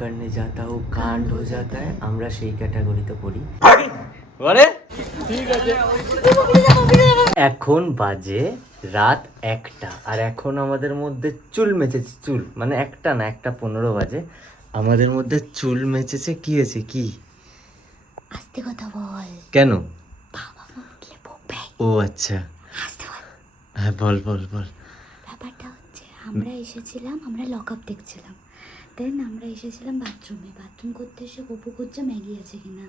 करने जाता हूँ कांड हो जाता है আমরা সেই ক্যাটাগরিতে পড়ি বলে ঠিক আছে। এখন বাজে রাত 1টা আর এখন আমাদের মধ্যে চুল মেচেছে, চুল মানে 1টা না 1:15 বাজে আমাদের মধ্যে চুল মেচেছে। কি হয়েছে কি? আস্তে কথা বল। কেন? বাবা উঠলে বকবে। ও আচ্ছা আস্তে বল। হ্যাঁ বল বল বল। ব্যাপারটা হচ্ছে আমরা এসেছিলাম, আমরা লক আপ দেখছিলাম, দেন আমরা এসেছিলাম বাথরুমে, বাথরুম করতে এসে গপু খুঁজছে ম্যাগি আছে কিনা,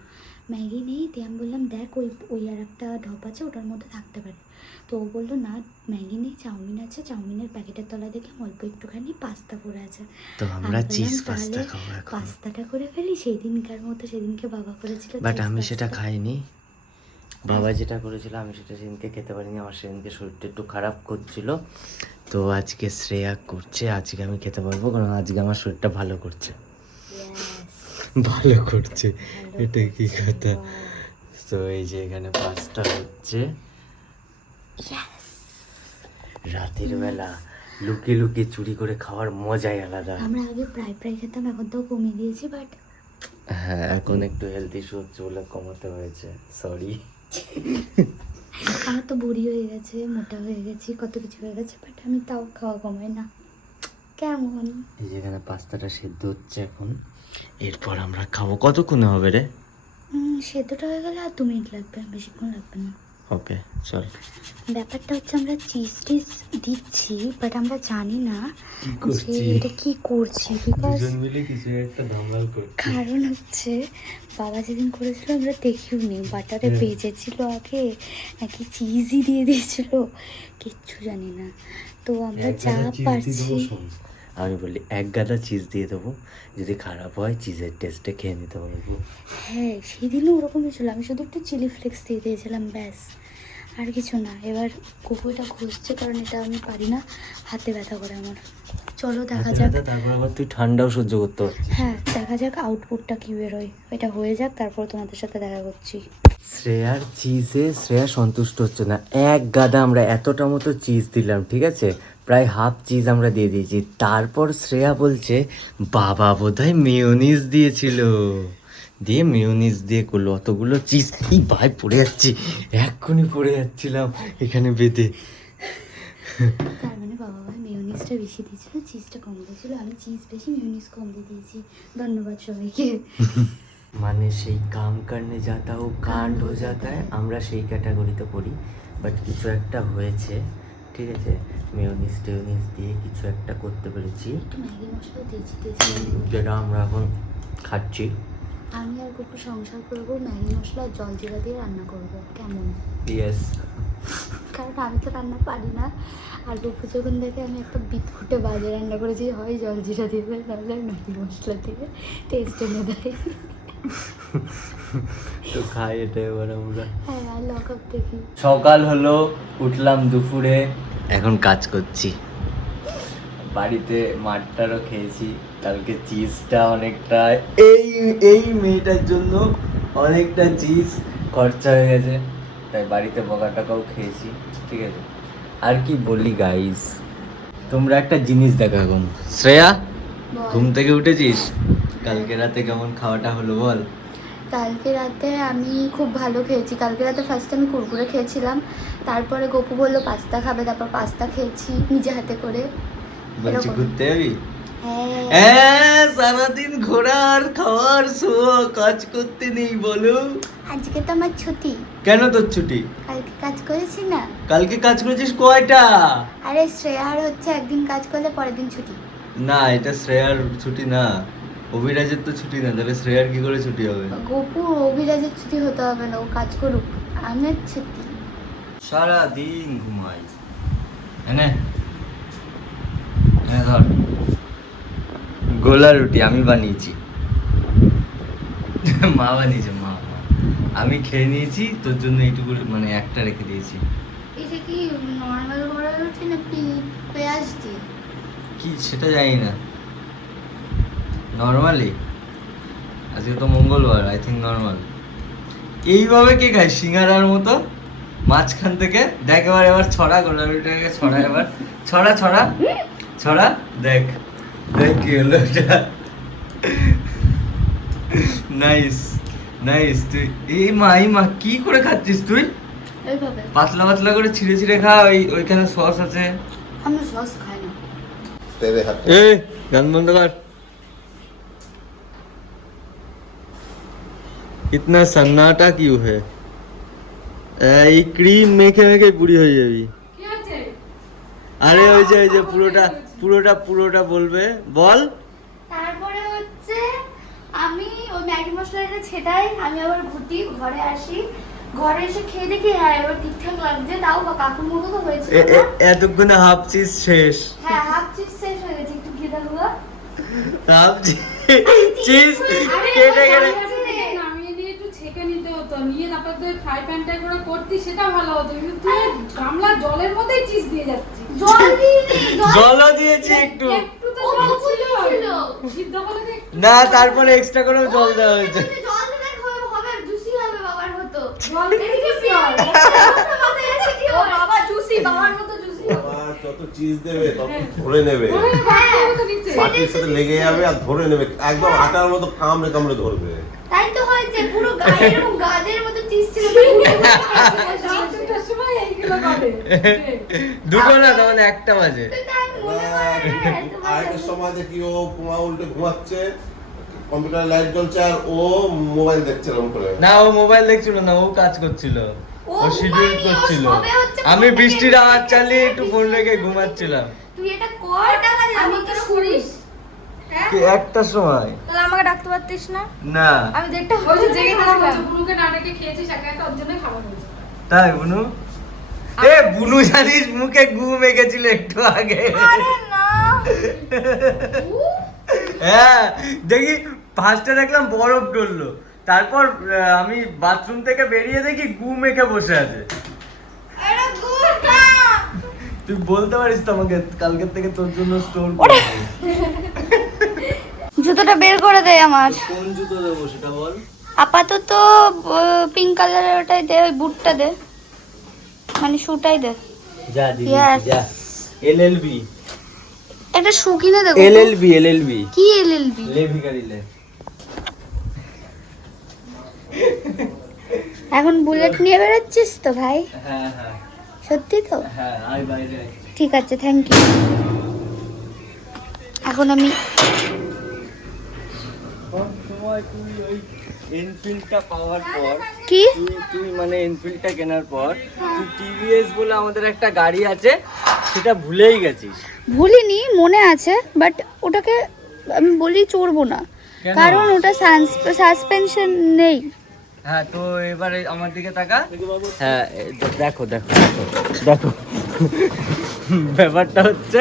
ম্যাগি নেই। দিয়ে আমি বললাম দেখ ওই আর একটা ঢপ আছে ওটার মধ্যে থাকতে পারে। তো ও বললো না ম্যাগি নেই, চাউমিন আছে, চাউমিনের প্যাকেটের তলায় দেখলাম অল্প একটুখানি পাস্তা পড়ে আছে। তো আমরা চিজ পাস্তা খাবো এখন। পাস্তাটা করে ফেলি সেই দিনকার মতো, সেদিনকে বাবা করেছিল বাট আমি সেটা খাইনি। বাবা যেটা করেছিল আমি সেটা সেদিনকে খেতে পারিনি, আমার সেদিনকে শরীরটা একটু খারাপ করছিল। তো আজকে শ্রেয়া করছে, আজকে আমি খেতে পারবো কারণ আজকে আমার শরীরটা ভালো করছে। ভালো করছে এটা কি কথা? তো এই যে এখানে পাস্তা হচ্ছে রাতের বেলা লুকিয়ে লুকিয়ে চুরি করে খাওয়ার মজাই আলাদা। আমরা আগে প্রায় খেতাম, এখন তো কমিয়ে দিয়েছি, বাট হ্যাঁ এখন একটু হেলথ ইস্যু হচ্ছে বলে কমাতে হয়েছে, সরি। আমার তো বুড়ি হয়ে গেছে, মোটা হয়ে গেছি, কত কিছু হয়ে গেছে, বাট আমি তাও খাওয়া কমাই না। কেমন? এই যেখানে পাস্তাটা সেদ্ধ হচ্ছে এখন, এরপর আমরা খাবো। কতক্ষণে হবে রে? সেদ্ধটা হয়ে গেলে আর 2 মিনিট লাগবে, বেশিক্ষণ লাগবে না। ওকে চল। ব্যাপারটা হচ্ছে আমরা চিজ টিজ দিচ্ছি, বাট আমরা জানি না যে এটা কি করছি, বিকজ মিলে কিছু একটা ধামাল করছি। কারণ হচ্ছে বাবা যেদিন করেছিল আমরা দেখিও নি, বাটারে ভেজেছিল আগে নাকি চিজই দিয়ে দিয়েছিল কিচ্ছু জানি না। তো আমরা যা পারছি, আমি বলি 1 গাদা চিজ দিয়ে দেবো, যদি খারাপ হয় চিজের টেস্টে খেয়ে নিতে পারবো। হ্যাঁ সেদিনও ওরকমই ছিল, আমি শুধু একটু চিলি ফ্লেক্স দিয়ে দিয়েছিলাম ব্যাস, আর কিছু না। এবার কুকুরটা ঘষছে কারণ এটা আমি পারি না, হাতে ব্যথা করে আমার। চলো দেখা যাক। তারপর আবার তুই ঠান্ডাও সহ্য করতে পারছিস। হ্যাঁ দেখা যাক আউটপুটটা কী বেরোয়, এটা হয়ে যাক তারপর তোমাদের সাথে দেখা করছি। শ্রেয়ার চিজে শ্রেয়া সন্তুষ্ট হচ্ছে না। 1 গাদা আমরা এতটা মতো চিজ দিলাম, ঠিক আছে, প্রায় হাফ চিজ আমরা দিয়ে দিয়েছি। তারপর শ্রেয়া বলছে বাবা বোধহয় মেয়োনিজ দিয়েছিল, দিয়ে মেয়োনিজ দিয়ে করলো অতগুলো চিজ। এই ভাই পড়ে যাচ্ছি, এক্ষুনি পড়ে যাচ্ছিলাম এখানে বেঁধে। তার মানে বাবা ভাই মেয়োনিজটা বেশি দিয়েছিল, চিজটা কম দিয়েছিল, আমি চিজ বেশি মেয়োনিজ কম দিয়ে দিয়েছি। ধন্যবাদ সবাইকে। মানে সেই কাম করনে যাতা ও কাণ্ড হয়ে যাতা হয়, আমরা সেই ক্যাটাগরিতে পড়ি। বাট কিছু একটা হয়েছে, ঠিক আছে, মেয়োনিজ টেয়োনিজ দিয়ে কিছু একটা করতে পেরেছি, একটু ম্যাগি মশলা দিয়েছি, যেটা আমরা এখন খাচ্ছি। আমি আর কুকু সংসার করবো, ম্যাগি মশলা আর জল জিরা দিয়ে রান্না করবো, কেমন? ইয়েস। কারণ আমি তো রান্না পারি না, আর কুকু যখন দেখে আমি একটা বিটফুটে বাজে রান্না করেছি, হয় জল জিরা দিয়ে দেয়, নাহলে ম্যাগি মশলা দিয়ে টেস্ট এনে দেয়। তো খাই এটা এবার আমরা। হ্যাঁ আর লক আপ দেখি। সকাল হলো, উঠলাম দুপুরে, এখন কাজ করছি বাড়িতে। মাঠটারও খেয়েছি কালকে, চিজটা অনেকটা এই মেয়েটার জন্য অনেকটা চিজ খরচা হয়ে গেছে, তাই বাড়িতে বকা টাকাও খেয়েছি, ঠিক আছে। আর কি বলি গাইস, তোমরা একটা জিনিস দেখো এখন। শ্রেয়া ঘুম থেকে উঠেছিস? কালকে রাতে কেমন খাওয়াটা হলো বল? কালকে রাতে আমি খুব ভালো খেয়েছি। কালকে রাতে ফার্স্ট আমি কুরকুরে খেয়েছিলাম, তারপরে গপু বললো পাস্তা খাবে, তারপর পাস্তা খেয়েছি নিজে হাতে করে। বলছি ঘুরতে যাবি? হ্যাঁ হ্যাঁ, সারাদিন ঘোরার খাওয়ার শোয়া, কাজ করতে নেই বলো। আজকে তো আমার ছুটি। কেন তোর ছুটি? কালকে কাজ করেছি না। কালকে কাজ করেছিস কয়টা? আরে শ্রেয়ার হচ্ছে একদিন কাজ করলে পরের দিন ছুটি। না এটা শ্রেয়ার ছুটি না, অভিরাজের তো ছুটি না, তাহলে শ্রেয়ার কি করে ছুটি হবে? গপু অভিরাজের ছুটি হতে হবে না, ও কাজ করুক, আমার ছুটি। সারা দিন ঘুমাই। এনে ধর গোলা রুটি আমি বানিয়েছি, মা বানিয়েছে, মা। আমি খেয়ে নিয়েছি, তোর জন্য এইটুকু মানে একটা রেখে দিয়েছি। এটা কি নর্মাল গোলা রুটি না পেঁয়াজ দিয়ে? কি সেটা জানি না, নর্মালি আজকে তো মঙ্গলবার, আই থিঙ্ক নর্মাল। এইভাবে কে খায় সিঙ্গারার মতো মাঝখান থেকে? দেখ এবার ছড়া, গোলা রুটিটাকে ছড়া, এবার ছড়া ছড়া ছড়া, দেখ দেখ কি হলো এটা। Nice nice. তুই এই মা কি করে খাচ্ছিস তুই? এইভাবে পাতলা পাতলা করে ছিঁড়ে ছিঁড়ে খা। ওইখানে সস আছে। আমি সস খাই না। तेरे हाथ এ গান বন্ধ কর। ইতনা সন্নাটা কিউ হে? এই ক্রিম মেখে মেখে বুড়ি হয়ে যাবি। কি আছে? আরে ওই যে পুরোটা বলবে, বল। তারপরে হচ্ছে আমি ওই ম্যাগি মশলাটা ছেটাই, আমি আবার ঘুটি, ঘরে আসি, ঘরে এসে খেয়ে দেখি হ্যাঁ এবার ঠিকঠাক লাগছে, তাও বা কাকুর মতো তো হয়েছিল না। এতক্ষণে হাফ চিজ শেষ। হ্যাঁ হাফ চিজ শেষ হয়ে গেছে, একটু ঘি দেবো। হাফ চিজ কেটে কেটে নামিয়ে দিয়ে একটু ছেঁকে নিতে হতো, নিয়ে তারপর তুই ফ্রাই প্যানটা করে করতি, সেটা ভালো হতো। কিন্তু তুই গামলা জলের মধ্যেই চিজ দিয়ে যাচ্ছিস। জল দিইনি, জলও দিয়েছি একটু। একটু তো ও জল ছিল। সিদ্ধ করে দে একটু। না তারপরে এক্সট্রা করেও জল দেওয়া হয়েছে। জল দিলে হবে জুসি হবে বাবার মতো। জল দিয়ে এদিকে দিবি আর। মাথায় আছে কি হয়? বাবা জুসি, বাবার মতো জুসি হবে। আমার যত চিজ দেবে তত ধরে নেবে, ওরে বাবা, হবে তো নিচে। মাটির সাথে লেগে যাবে আর ধরে নেবে, একদম আটার মতো কামড়ে কামড়ে ধরবে। তাই তো হয়েছে, পুরো গায়ে এরকম গাদের মতো চিজ ছিল। রাত দুটোর সময় এইগুলো করে। দুটো না তখন একটা বাজে। আরেকটা সময় দেখি ও কুমা উল্টে ঘুমাচ্ছে, কম্পিউটার লাইট জ্বলছে আর ও মোবাইল দেখছে এরকম করে। না ও মোবাইল দেখছিল না, ও কাজ করছিল, ও ও শিডিউল ঘুমায়নি, ও করছিল। সবে হচ্ছে আমি ফোনটাকে বৃষ্টির আওয়াজ চালিয়ে একটু ফোন রেখে ঘুমাচ্ছিলাম। তুই এটা কর, আমি তো শুনিস। কি একটার সময়? তাহলে আমাকে ডাকতে পারতিস না? না আমি যেটা ওই যে জেগে থাকলাম, বুনুকে না ডেকে খেয়েছিস একা একা, ওর জন্যই খাবার হয়েছে। তাই বুনু? এ বুনু জানিস মুখে গু মেখেছিল একটু আগে। আরে না। হ্যাঁ দেখি ফার্স্টে দেখলাম বরফ ডললো, তারপর আমি বাথরুম থেকে বেরিয়ে দেখি গু মেখে বসে আছে। আরে গুড না। তুই বলতে পারিস তো আমাকে, কালকের থেকে তোর জন্য স্টোর জুতোটা বের করে দে আমার। কোন জুতো দেবো সেটা বল। আপাতত পিঙ্ক কালারের ওটাই দে, ওই বুটটা দে, মানে শুটাই দে। যা দিদি Yes. যা। এলএলবি একটা শু কিনে দেবো। এলএলবি কি এলএলবি? লে ভিখারি লে। এখন বুলেট নিয়ে বেরোচ্ছিস তো ভাই? হ্যাঁ হ্যাঁ সত্যি তো? হ্যাঁ আয় বাইরে আয়। ঠিক আছে, থ্যাংক ইউ। এখন আমি সময় তুই ওই এনফিল্ডটা পাওয়ার পর কি তুই মানে এনফিল্ডটা কেনার পর তুই টিভিএস বলে আমাদের একটা গাড়ি আছে সেটা ভুলেই গেছিস। ভুলিনি, মনে আছে, বাট ওটাকে আমি বলি চড়বো না, কেন? কারণ ওটা সাসপেনশন নেই। হ্যাঁ তো এবারে আমার দিকে তাকা। হ্যাঁ দেখো দেখো দেখো দেখো ব্যাপারটা হচ্ছে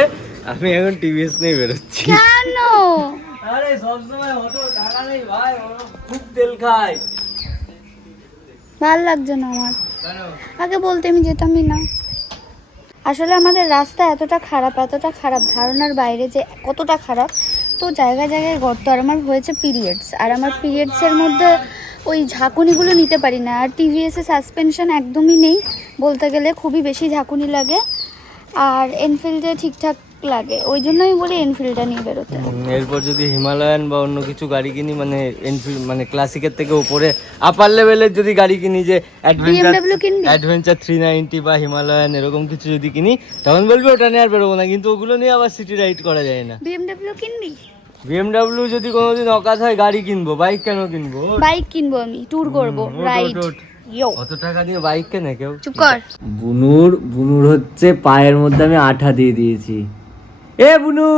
আমি এখন টিভিএস নিয়ে বেরোচ্ছি। কেন? আরে সবসময় অত টাকা নেই ভাই, ও খুব তেল খায়। ভাল লাগছে না আমার, কেন? আগে বলতে আমি যেতামই না। আসলে আমাদের রাস্তা এতটা খারাপ, ধারণার বাইরে যে কতটা খারাপ। তো জায়গায় জায়গায় গর্ত, আর আমার হয়েছে পিরিয়ডস, আর আমার পিরিয়ডসের মধ্যে ওই ঝাঁকুনিগুলো নিতে পারি না। আর টিভিএসে সাসপেনশন একদমই নেই, বলতে গেলে খুবই বেশি ঝাঁকুনি লাগে, আর এনফিল্ডে ঠিকঠাক লাগে, ওই জন্য আমি বলি এনফিল্ডটা নিয়ে বেরোতে। এরপর যদি হিমালয়ান বা অন্য কিছু গাড়ি কিনি, মানে এনফিল্ড মানে ক্লাসিকের থেকে উপরে আপার লেভেলের যদি গাড়ি কিনি, যে BMW কিনবি? অ্যাডভেঞ্চার 390 বা হিমালয়ান এরকম কিছু যদি কিনি, তখন বলবি ওটা নিয়ে আর বেরোবো না। কিন্তু ওগুলো নিয়ে আবার সিটি রাইড করা যায় না। BMW কিনবি? BMW যদি কোনোদিন অকাজ হয় গাড়ি কিনবো, বাইক কেন কিনবো? বাইক কিনবো, আমি ট্যুর করবো, রাইড। ইয়ো, অত টাকা দিয়ে বাইক কেনে কেউ? চুপ কর। বুনুর হচ্ছে পায়ের মধ্যে আমি আঠা দিয়ে দিয়েছি। এ বুনু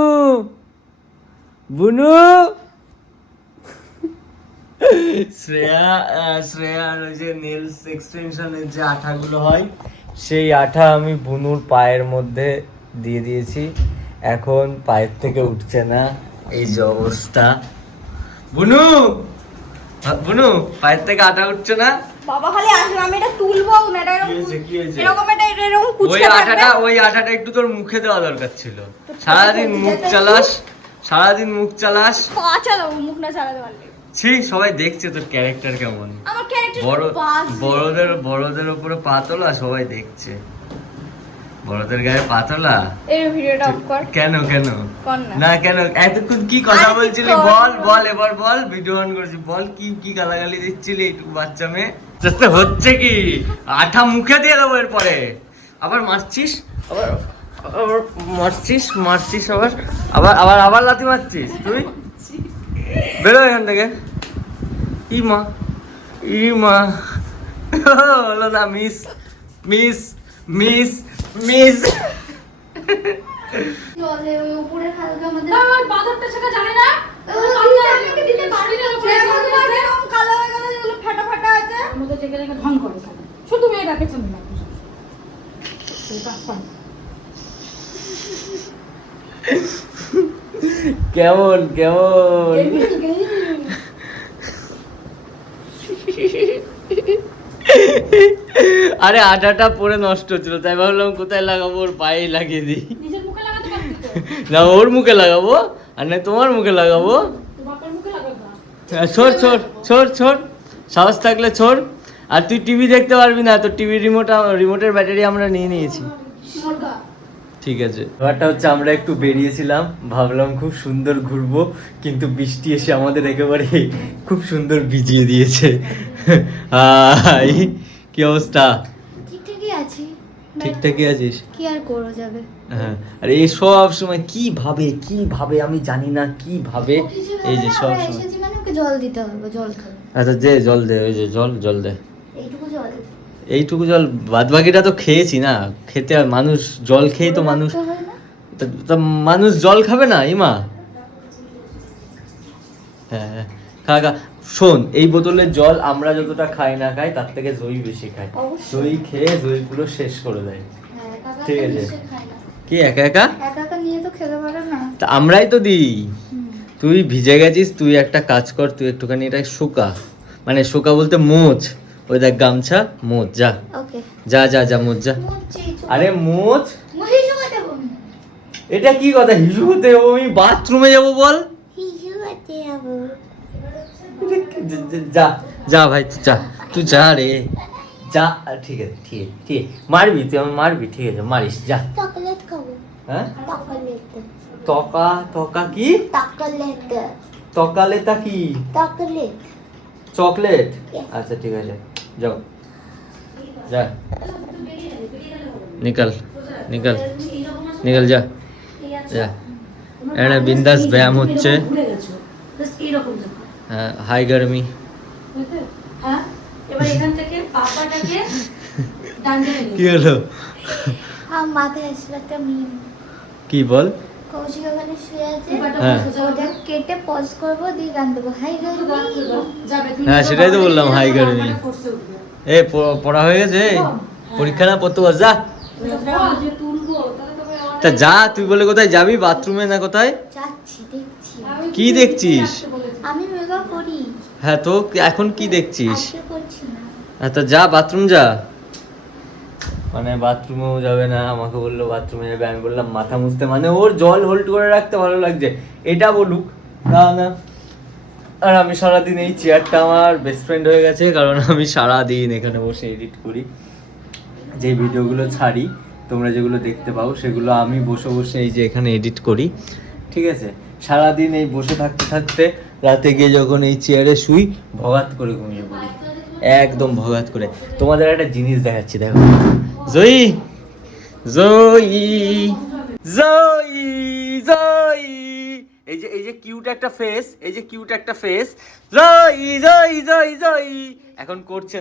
শ্রেয়ার ওই যে নেলস এক্সটেনশনের যে আঠাগুলো হয়, সেই আঠা আমি বুনুর পায়ের মধ্যে দিয়ে দিয়েছি। এখন পায়ের থেকে উঠছে না, এই যে অবস্থা। বুনু পায়ের থেকে আঠা উঠছে না। বাবা খালি আসলে আমি এটা তুলবো না, এটা কি হয়েছে কি হয়েছে? এরকম ওই কুচকে থাকবে। ওই আঠাটা একটু তোর মুখে দেওয়া দরকার ছিল। সারাদিন মুখ চালাস। পা চালাবো, মুখ না চালাতে পারলে। ছি, সবাই দেখছে তোর ক্যারেক্টার কেমন। আমার ক্যারেক্টার বড়দের উপরে পা তোলা, সবাই দেখছে। বড়দের গায়ে পাতলা। এই ভিডিওটা অফ কর। কেন কেন কর না। না কেন এতক্ষণ কি কথা বলছিলি? বল বল এবার বল, ভিডিও অন করেছি, বল কি কি গালাগালি দিচ্ছিলি এইটুকু বাচ্চা মেয়ে? চেষ্টা হচ্ছে কি আঠা মুখে দিয়ে দেবো এরপরে। আবার মারছিস, আবার আবার মারছিস আবার আবার আবার আবার লাথি মারছিস তুই? বেরো এখান থেকে। ই মা হলো না, মিস মিস মিস মিস। জলে ওই উপরে হালকা আমাদের না ওই বাদরটা সেটা জানে না। আমাকে দিতে পারি না এরকম কালো হয়ে গেল যেগুলো ফাটা ফাটা আছে আমাদের জায়গায় ঢং করে খালি। শুধু মেয়েটাকে চেনে না। কেমন কেমন? আরে আটাটা পরে নষ্ট হচ্ছিল, তাই ভাবলাম কোথায় লাগাবো, ওর পায়ে লাগিয়ে দিই। নিজের মুখে লাগাতে পারবি তো। না ওর মুখে লাগাবো, আর না তোমার মুখে লাগাবো। তোর বাপের মুখে লাগাবি না। ছোড় সাহস থাকলে ছোড়। আর তুই টিভি দেখতে পারবি না, তো টিভি রিমোটের ব্যাটারি আমরা নিয়ে নিয়েছি। মুরগা। ঠিক আছে, ব্যাপারটা হচ্ছে আমরা একটু বেরিয়েছিলাম, ভাবলাম খুব সুন্দর ঘুরবো, কিন্তু বৃষ্টি এসে আমাদের একেবারে খুব সুন্দর ভিজিয়ে দিয়েছে। হাই, কি অবস্থা? ঠিকঠাকই আছি ঠিকঠাকই আছিস? কি আর করা যাবে। হ্যাঁ, আর এই সব সময় কি ভাবে আমি জানি না, কি ভাবে এই যে সব সময়। এসেছি মানে ওকে জল দিতে হবে, জল খাবে। আচ্ছা যে জল দে, ওই যে জল দে। এইটুকু জল জল, বাদ বাকিটা তো খেয়েছি না, খেতে আর মানুষ জল খেয়ে তো মানুষ, রাখতে হয় না? তা মানুষ জল খাবে না ইমা? হ্যাঁ খা। শোন, এই বোতলের জল আমরা যতটা খাই না খাই তার থেকে জয়ী বেশি খায়। অবশ্যই। জয়ী খেয়ে জয়ী পুরো শেষ করে দেয়। হ্যাঁ, একা ঠিক একা আছে। নিশ্চয়ই খায় না। কি একা একা? একা একা নিয়ে তো খেতে পারে না। তা আমরাই তো দিই। হুম। তুই ভিজে গেছিস, তুই একটা কাজ কর, তুই একটুখানি এটা শুকা, মানে শুকা বলতে মোচ, ওই দেখ গামছা, মোচ, যা ওকে। যা মোচ যা। মুচ্ছি আরে মোচ, মুহি শুকাতে বল। এটা কি কথা? হিসু হতে যাবো আমি? বাথরুমে যাবো বল? হিসু হতে যাবো। যা ভাই, তুই যা রে, যা। ঠিক আছে, মারবি তুই, আমি মারবি, ঠিক আছে মারিস, যা। চকলেট খাবো। হ্যাঁ, চকলেট। তকা কি? চকলেট। তকালেতা কি? চকলেট। চকলেট? Yes. আচ্ছা ঠিক আছে, যাও, যা, নিকল যা। এখানে বিন্দাস ব্যায়াম হচ্ছে। ঘুরে গেছো। জাস্ট এইরকম দেখো। হ্যাঁ, হাই গরমি। বুঝলে? হ্যাঁ? এবার এখান থেকে পাপাটাকে ডান দিকে নিয়ে কি হলো? মাথায় আসলে একটা মিম। কি বল? কৌশিক ওখানে শুয়ে আছে, হ্যাঁ। ওটা কেটে পজ করবো, দিয়ে গান দেবো হাই গান। যাবে তুমি। হ্যাঁ, সেটাই তো বললাম, হাই গরমি। ফোর্সে উঠবে। এ পড়া হয়ে গেছে? পরীক্ষা না পড়তে বস, যা। যে তুলবো তাহলে তবে তা যা, তুই বলে কোথায় যাবি? বাথরুমে না কোথায়? যাচ্ছি, দেখছি। কি দেখছিস? আমি যোগা করি। হ্যাঁ, তো এখন কি দেখছিস? আজকে করছি না। হ্যাঁ, তা যা, বাথরুম যা। মানে বাথরুমেও যাবে না, আমাকে বললো বাথরুমে যাবে, আমি বললাম মাথা মুছতে, মানে ওর জল হোল্ড করে রাখতে ভালো লাগছে, এটা বলুক না। আর আমি সারাদিন, এই চেয়ারটা আমার বেস্ট ফ্রেন্ড হয়ে গেছে, কারণ আমি সারাদিন এখানে বসে এডিট করি, যে ভিডিওগুলো ছাড়ি, তোমরা যেগুলো দেখতে পাও সেগুলো আমি বসে এই যে এখানে এডিট করি, ঠিক আছে? সারাদিন এই বসে থাকতে রাতে গিয়ে যখন এই চেয়ারে শুই, ভগাত করে ঘুমিয়ে পড়ি, একদম ভগাত করে। তোমাদের একটা জিনিস দেখাচ্ছি, দেখো। জয়ী, এই যে কিউট একটা ফেস, জয়ী এখন করছে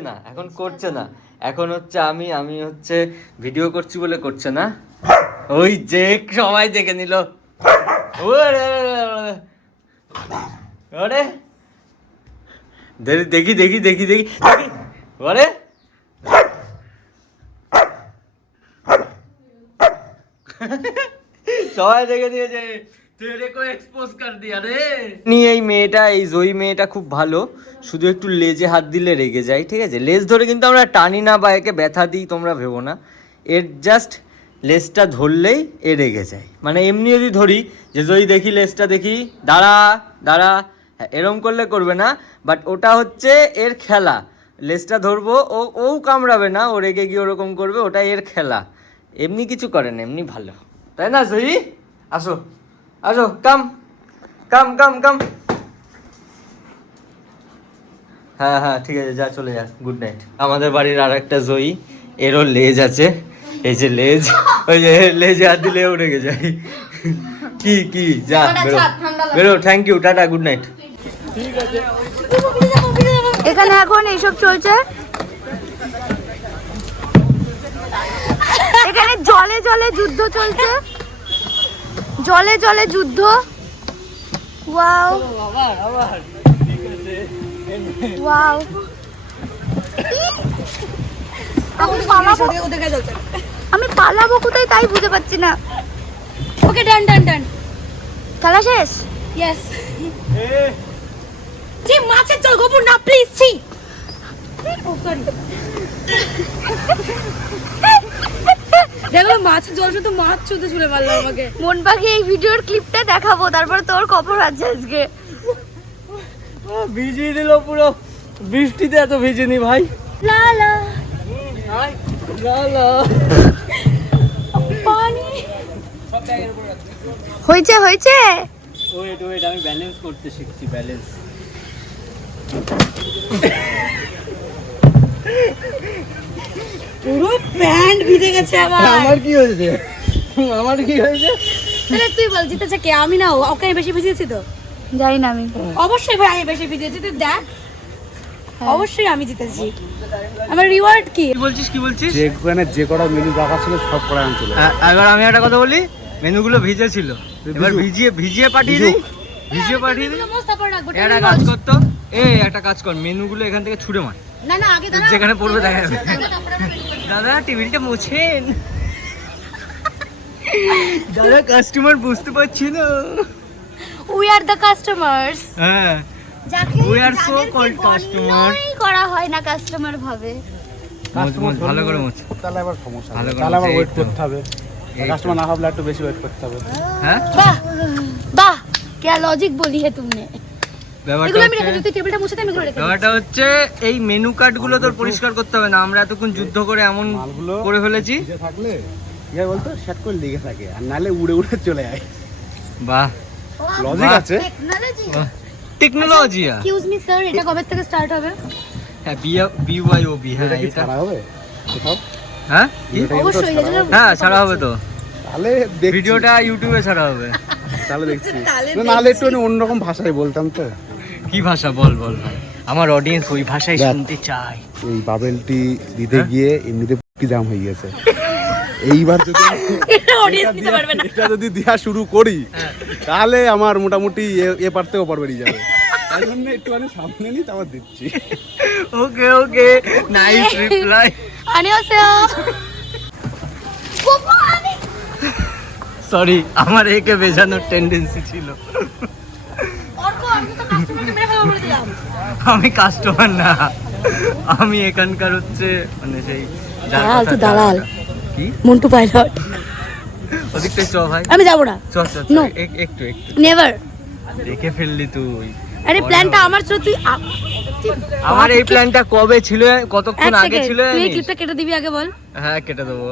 না, এখন হচ্ছে আমি হচ্ছে ভিডিও করছি বলে করছে না। ওই যে সবাই দেখে নিল, ওরে দেখি ওরে সবাই দেখে দিয়েছে, এই মেয়েটা, এই জয়ী মেয়েটা খুব ভালো, শুধু একটু লেজে হাত দিলে রেগে যায়, ঠিক আছে? লেজ ধরে কিন্তু আমরা টানি না বা একে ব্যথা দিই, তোমরা ভেবো না। এর জাস্ট লেজটা ধরলেই এ রেগে যায়, মানে এমনি যদি ধরি যে জয়ী দেখি লেজটা দেখি, দাঁড়া, হ্যাঁ, এরম করলে করবে না, বাট ওটা হচ্ছে এর খেলা। লেজটা ধরবো, ও কামড়াবে না, ও রেগে গিয়ে ওরকম করবে, ওটা এর খেলা, এমনি কিছু করে না, এমনি ভালো, তাই না জয়ী? আসো আসো, কাম কাম কাম কাম। হ্যাঁ হ্যাঁ ঠিক আছে, যা চলে যা, গুড নাইট। আমাদের বাড়ির আর একটা জয়ী, এরও লেজ আছে, এই যে লেজ, ওই যে লেজে হাত দিলে উড়ে গে যায়। কি কি যা বেরো বেরো, thank you, tata, good night. ঠিক আছে, এখানে এখন এইসব চলছে, এখানে জলে জলে যুদ্ধ চলছে, জলে জলে যুদ্ধ। ওয়াও ওয়াও, আমি পালাবো কোথায় তাই বুঝে পাচ্ছি না। ওকে ডান ডান ডান, খেলা শেষ। ইয়েস, জি মাছের চল গোপুর না প্লিজ, ছি। ও সরি, দেখো মাছের জল শুধু মাছ শুধু ছুঁড়ে মারলো আমাকে। মন পাখি এই ভিডিওর ক্লিপটা দেখাবো, তারপর তোর কপর আছে আজকে। ভিজিয়ে দিল পুরো, বৃষ্টিতে এত ভিজেনি ভাই। লা লা লা লা, পানি হয়েছে হয়েছে। ওয়েট ওয়েট, আমি ব্যালেন্স করতে শিখছি, ব্যালেন্স। পুরো প্যান্ট ভিজে গেছে আমার। আমার কি হয়েছে, আমার কি হয়েছে? তাহলে তুই বল জিতেছে কে? আমি না ওকে বেশি ভিজেছি তো? জানি না আমি। অবশ্যই ভাই আমি বেশি ভিজেছি, তুই দেখ। অবশ্যই আমি জিতেছি। আমার রিওয়ার্ড কি? কি বলছিস কি বলছিস? যেখানে যে কটা মেনু রাখা ছিল সব করা আনছিল। এবার আমি একটা কথা বলি, মেনুগুলো ভিজে ছিল, এবার ভিজিয়ে ভিজিয়ে পাঠিয়ে দিই, ভিজিয়ে পাঠিয়ে দিই। একটা কাজ করতো, একটা কাজ কর, মেনুগুলো এখান থেকে ছুড়ে মার, না না আগে দাঁড়া, যেখানে পড়বে দেখা যাবে। দাদা টেবিলটা মোছেন, দাদা কাস্টমার বুঝতে পারছি না। We are the customers. হ্যাঁ, যাকে We are so called customer. করা হয় না কাস্টমার ভাবে। ভালো করে মোছ। তাহলে আবার সমস্যা ভালো হবে, করে তাহলে আবার মোছ, ওয়েট এই তো। করতে হবে, কাস্টমার না ভাবলে একটু বেশি ওয়েট করতে হবে। হ্যাঁ, বাহ বাহ, क्या লজিক বলি है तुमने। ব্যাপারটা এগুলো আমি রেখে হচ্ছে, তুই টেবিলটা মুছে দে, আমি এগুলো রেখে দিই। ব্যাপারটা হচ্ছে এই মেনু কার্ড গুলো তোর পরিষ্কার করতে হবে না, আমরা এতক্ষণ যুদ্ধ করে এমন মালগুলো করে ফেলেছি। ভিজে থাকলে ইয়া বলতো সেট করে লেগে থাকে, আর নালে উড়ে উড়ে চলে যায়। বাহ, লজিক আছে। Technology. Technology. Excuse me sir, এটা কবে থেকে স্টার্ট হবে? হ্যাঁ, বিওয়াইওবি। হ্যাঁ এটা কি এটা, ছাড়া হবে কোথাও? হ্যাঁ কি? এটা কিন্তু অবশ্যই, ছাড়া এগুলো হবে। হ্যাঁ ছাড়া হবে তো, তাহলে দেখছি, ভিডিওটা ইউটিউবে ছাড়া হবে। তাহলে দেখছি। না, নাহলে একটু অন্যরকম ভাষায় বলতাম তো। কি ভাষা বল বল ভাই, আমার অডিয়েন্স ওই ভাষায় দেখ। শুনতে চায়। এই বাবেলটি দিতে হ্যাঁ? গিয়ে এমনিতে কি জাম হয়ে গেছে। এইবার যদি এটা অডিয়েন্স নিতে পারবে না। এটা যদি দেওয়া শুরু করি তাহলে আমার মোটামুটি এ পারতেও পার বেরিয়ে যাবে। তাই জন্য একটুখানি সামনে নিই, তারপর দিচ্ছি। ওকে ওকে, নাইস রিপ্লাই। 안녕하세요. সরি, আমার একে বেজানোর টেন্ডেন্সি ছিল। আমি কাস্টমার না, আমি এখানকার হচ্ছে মানে সেই দালাল, তুই দালাল। কি মন্টু পাইলট। ওদিকটা চ ভাই, আমি যাব না। চ চ চ, No. একটু একটু নেভার। দেখে ফেললি তুই। আরে প্ল্যানটা আমার ছিল, তুই আমার এই প্ল্যানটা কবে ছিল, কতক্ষণ এক আগে সেকেন্ড, ছিল তুই এই জানিস? ক্লিপটা কেটে দিবি আগে বল। হ্যাঁ কেটে দেবো,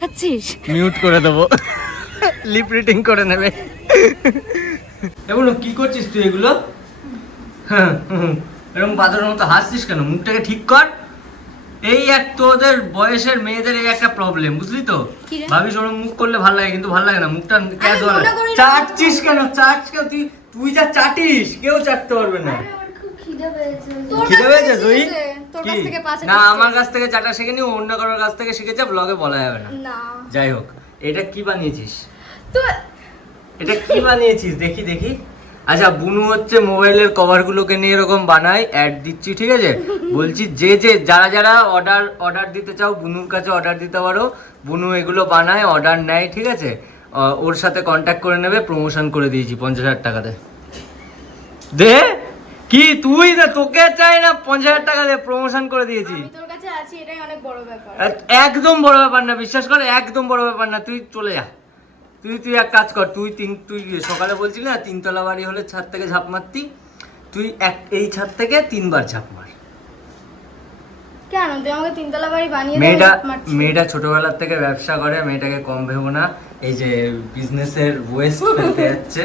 খাচ্ছিস? মিউট করে দেবো, লিপ রিডিং করে নেবে। এগুলো কি করছিস তুই এগুলো? হ্যাঁ, এরকম বাদরের মতো হাসছিস কেন? মুখটাকে ঠিক কর। এই এক তোদের বয়সের মেয়েদের এই একটা প্রবলেম, বুঝলি তো? কি রে? ভাবিস ওরকম মুখ করলে ভালো লাগে, কিন্তু ভালো লাগে না, মুখটা ক্যাজুয়াল। মনে করি না। চাটছিস কেন? কেউ তুই যা চাটিস কেউ চাটতে পারবে না। খিদে পেয়েছে তুই? কি? না আমার কাছ থেকে চাটা শিখেনি, অন্য কারোর কাছ থেকে শিখেছে, ব্লগে বলা যাবে না। যাই হোক, এটা কি বানিয়েছিস? এটা কি বানিয়েছিস দেখি দেখি। আচ্ছা, বুনু হচ্ছে মোবাইলের কভারগুলোকে নিয়ে এরকম বানায়, অ্যাড দিচ্ছি, ঠিক আছে? বলছি যে যারা অর্ডার দিতে চাও বুনুর কাছে অর্ডার দিতে পারো। বুনু এগুলো বানায়, অর্ডার নেয়, ঠিক আছে? ওর সাথে কন্ট্যাক্ট করে নেবে, প্রমোশন করে দিয়েছি 50,000 টাকাতে। দে কি তুই না, তোকে চাই না, 50,000 টাকা দিয়ে প্রমোশন করে দিয়েছি। তোর কাছে আছি, এটাই অনেক বড় ব্যাপার। একদম বড় ব্যাপার না, বিশ্বাস কর, একদম বড় ব্যাপার না। তুই চলে যা, তুই এক কাজ কর, তুই সকালে বলছিলি না 3তলা বাড়ি হলে ছাদ থেকে ঝাঁপ মারতি, তুই এই ছাদ থেকে 3বার ঝাঁপ মার। কেন তুই আমাকে তিনতলা বাড়ি বানিয়ে মেয়েটা ছোটবেলার থেকে ব্যবসা করে, মেয়েটাকে কম ভেবো না। এই যে বিজনেসের ওয়েস্ট ফেলতে যাচ্ছে।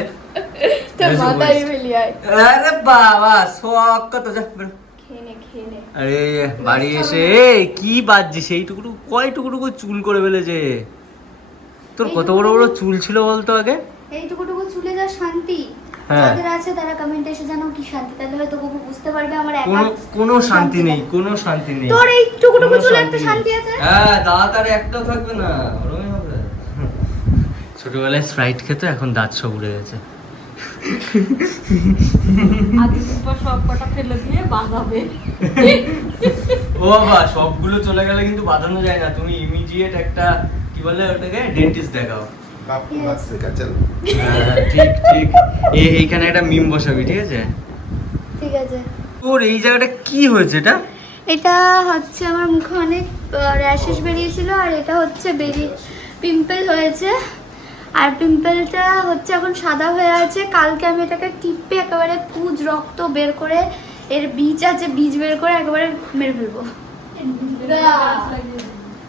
মাথায় ফেলি আয়। আরে বাবা শখ কত যা খেয়ে নে। আরে বাড়ি এসে কি বাজছিস? সেই টুকরো কয় টুকরো চুল করে ফেলেছে। তোর কত বড় বড় চুল ছিল বলতো আগে? এইটুকু চুলে যা শান্তি হ্যাঁ। যাদের আছে তারা কমেন্টে এসে জানো কি শান্তি, তাহলে হয়তো বাবু বুঝতে পারবে আমার একা কোনো শান্তি নেই, কোনো শান্তি নেই। তোর এই টুকুটুকু চুলে একটা শান্তি আছে। হ্যাঁ দাঁত আর একটাও থাকবে না, ওরকমই হবে। ছোটবেলায় স্প্রাইট খেত, এখন দাঁত সব উড়ে গেছে। আদির পর সব কটা ফেলে দিয়ে বাঁধাবে। ও বাবা সবগুলো চলে গেলে কিন্তু বাঁধানো যায় না, তুমি ইমিডিয়েট একটা কি বলে ওটাকে ডেন্টিস্ট দেখাও। ঠিক ঠিক এইখানে একটা মিম বসাবি, ঠিক আছে? ঠিক আছে। তোর এই জায়গাটা কি হয়েছে? এটা হচ্ছে আমার মুখে অনেক র্যাশেস বেরিয়েছিল, আর এটা হচ্ছে পিম্পল হয়েছে, আর পিম্পলটা হচ্ছে এখন সাদা হয়ে আছে। কালকে আমি এটাকে টিপে একেবারে পুজ রক্ত বের করে, এর বীজ আছে, বীজ বের করে একেবারে মেরে ফেলবো।